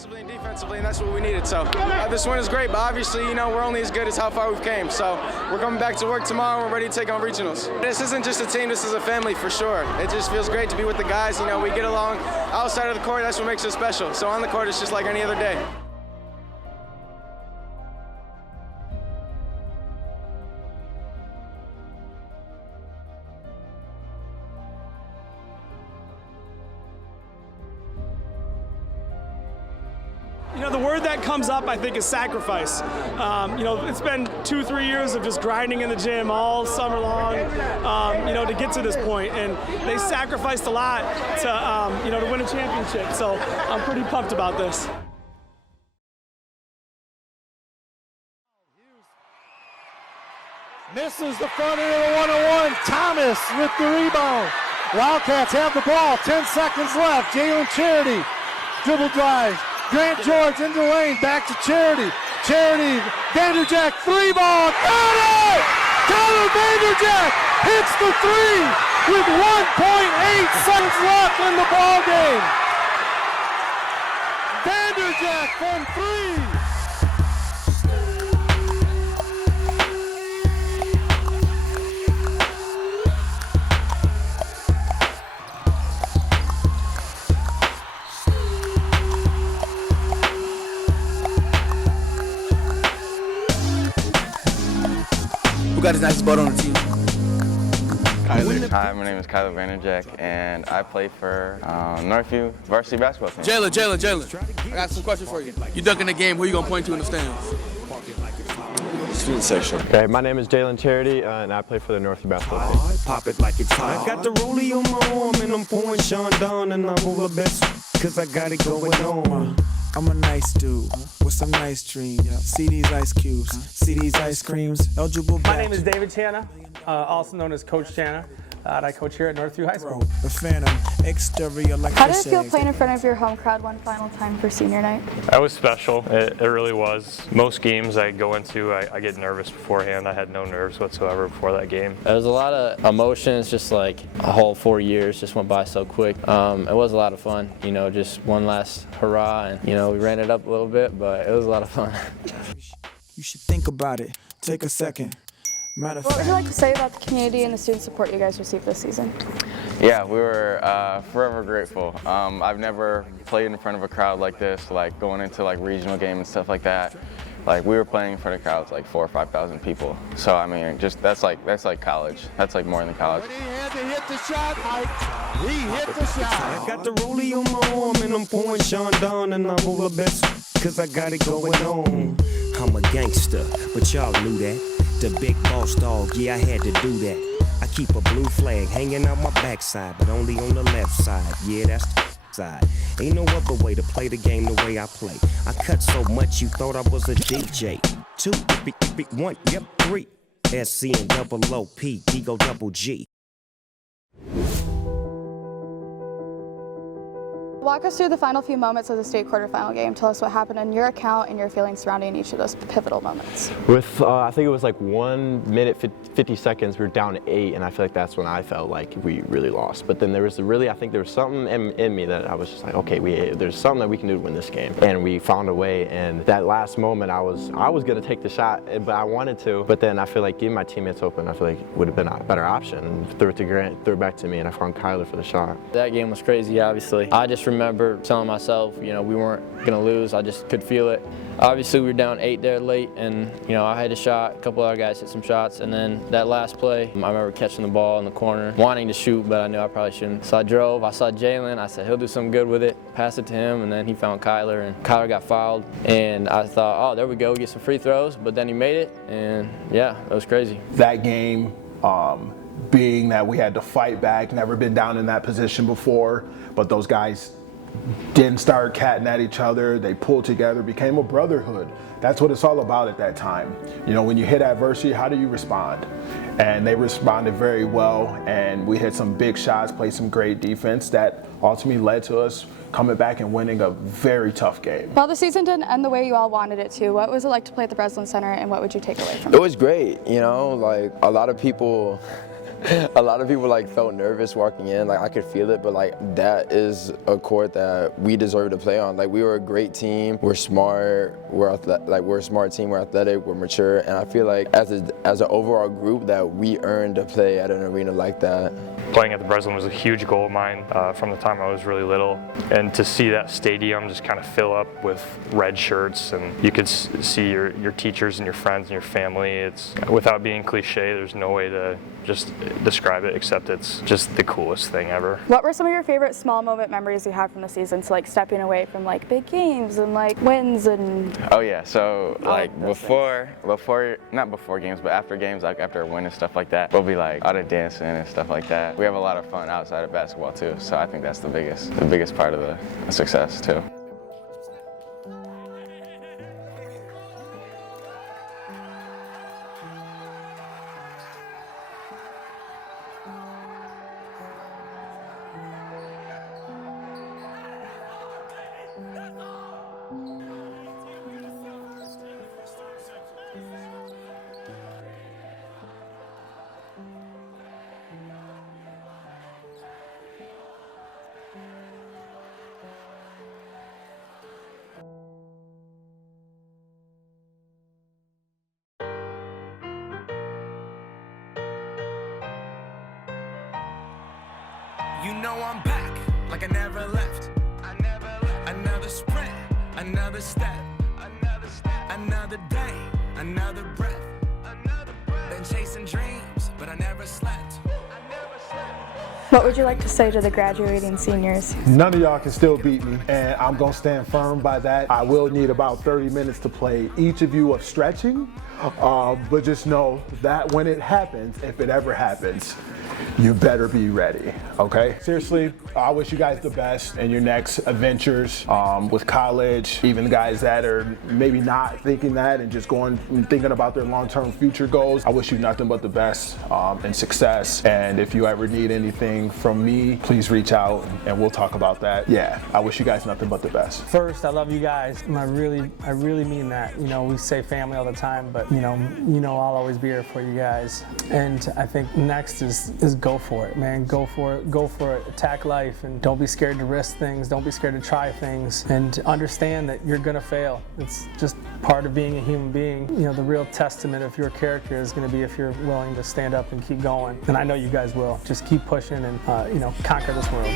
offensively and defensively, and that's what we needed. So this win is great, but obviously, you know, we're only as good as how far we've came. So we're coming back to work tomorrow. We're ready to take on regionals. This isn't just a team. This is a family for sure. It just feels great to be with the guys. You know, we get along outside of the court. That's what makes it special. So on the court, it's just like any other day. You know, the word that comes up, I think, is sacrifice. You know, it's been 2-3 years of just grinding in the gym all summer long, you know, to get to this point. And they sacrificed a lot to, you know, to win a championship. So I'm pretty pumped about this. Misses the front end of the one-on-one. Thomas with the rebound. Wildcats have the ball. 10 seconds left. Jalen Charity dribble drive. Grant George into the lane, back to Charity. Charity, Vanderjack, three ball, got it! Tyler Vanderjack hits the three with 1.8 seconds left in the ball game. Vanderjack from three. Who got his nicest butt on the team? Kyler. Hi, my name is Kyler Vanderjack, and I play for Northview varsity basketball team. Jalen, I got some questions for you. You ducking the game, who you gonna point to in the stands? Student section. Okay, my name is Jalen Charity, and I play for the Northview basketball team. Pop it like it's hot. I got the rollie on my arm, and I'm pouring Sean down, and I'm over best, cause I got it going on. I'm a nice dude with some nice dreams. See these ice cubes, see these ice creams. Eligible. My name is David Channa, also known as Coach Channa. And I coach here at Northview High School. The Phantom, exterior like How did it feel playing in front of your home crowd one final time for senior night? That was special. It really was. Most games I go into, I get nervous beforehand. I had no nerves whatsoever before that game. There was a lot of emotions, just like a whole 4 years just went by so quick. It was a lot of fun, you know, just one last hurrah, and you know, we ran it up a little bit, but it was a lot of fun. You should think about it. Take a second. What would you like to say about the community and the student support you guys received this season? Yeah, we were forever grateful. I've never played in front of a crowd like this, like going into like regional games and stuff like that. Like we were playing in front of crowds like 4,000 or 5,000 people. So I mean, just that's like college. That's like more than college. He had to hit the shot, Mike. He hit the shot. I got the rollie on my arm, and I'm pouring Sean down, and I'm over best, cause I got it going on. I'm a gangster, but y'all knew that. The big boss dog, yeah, I had to do that. I keep a blue flag hanging out my backside, but only on the left side. Yeah, that's the side. Ain't no other way to play the game the way I play. I cut so much you thought I was a DJ. 2, 1, yep, 3. SC and double OP, Ego double G. Walk us through the final few moments of the state quarterfinal game. Tell us what happened in your account and your feelings surrounding each of those pivotal moments. With, I think it was like 1 minute, 50 seconds, we were down 8, and I feel like that's when I felt like we really lost. But then there was I think there was something in me that I was just like, okay, there's something that we can do to win this game. And we found a way, and that last moment I was gonna take the shot, but I wanted to. But then I feel like giving my teammates open, I feel like would have been a better option. And threw it to Grant, threw it back to me, and I found Kyler for the shot. That game was crazy, obviously. I just remember telling myself, you know, we weren't gonna lose. I just could feel it. Obviously, we were down 8 there late, and you know, I had a shot. A couple other guys hit some shots, and then that last play, I remember catching the ball in the corner, wanting to shoot, but I knew I probably shouldn't. So I drove. I saw Jalen. I said he'll do something good with it. Pass it to him, and then he found Kyler, and Kyler got fouled. And I thought, oh, there we go, get some free throws. But then he made it, and yeah, it was crazy. That game, being that we had to fight back, never been down in that position before, but those guys didn't start catting at each other. They pulled together, became a brotherhood. That's what it's all about at that time. You know, when you hit adversity, how do you respond? And they responded very well, and we hit some big shots, played some great defense that ultimately led to us coming back and winning a very tough game. While the season didn't end the way you all wanted it to, what was it like to play at the Breslin Center, and what would you take away from it? It was great, you know, like a lot of people A lot of people like felt nervous walking in, like I could feel it, but like that is a court that we deserve to play on. Like we were a great team, we're smart, we're a smart team, we're athletic, we're mature, and I feel like as an overall group that we earned to play at an arena like that. Playing at the Breslin was a huge goal of mine from the time I was really little, and to see that stadium just kind of fill up with red shirts, and you could see your teachers and your friends and your family. It's, without being cliche, there's no way to just describe it except it's just the coolest thing ever. What were some of your favorite small moment memories you had from the season? So like stepping away from like big games and like wins and. Oh yeah, so like not before games, but after games, like after a win and stuff like that, we'll be like out of dancing and stuff like that. We have a lot of fun outside of basketball too, so I think that's the biggest part of the success too. You know I'm back, like I never left. Another sprint, another step, another day, another breath. Been chasing dreams, but I never slept. What would you like to say to the graduating seniors? None of y'all can still beat me, and I'm gonna stand firm by that. I will need about 30 minutes to play each of you of stretching, but just know that when it happens, if it ever happens, you better be ready, okay? Seriously, I wish you guys the best in your next adventures with college, even the guys that are maybe not thinking that and just thinking about their long-term future goals. I wish you nothing but the best and success. And if you ever need anything from me, please reach out and we'll talk about that. Yeah, I wish you guys nothing but the best. First, I love you guys. I really mean that. You know, we say family all the time, but you know, I'll always be here for you guys. And I think next is go for it, man. Go for it. Attack life, and don't be scared to risk things. Don't be scared to try things, and understand that you're gonna fail. It's just part of being a human being. You know, the real testament of your character is gonna be if you're willing to stand up and keep going. And I know you guys will. Just keep pushing and conquer this world.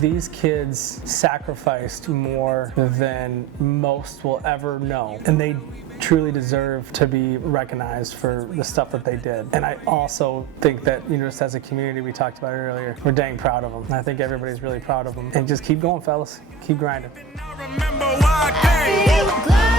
These kids sacrificed more than most will ever know, and they truly deserve to be recognized for the stuff that they did. And I also think that, just as a community, we talked about it earlier, we're dang proud of them. And I think everybody's really proud of them. And just keep going, fellas. Keep grinding. I remember why I came.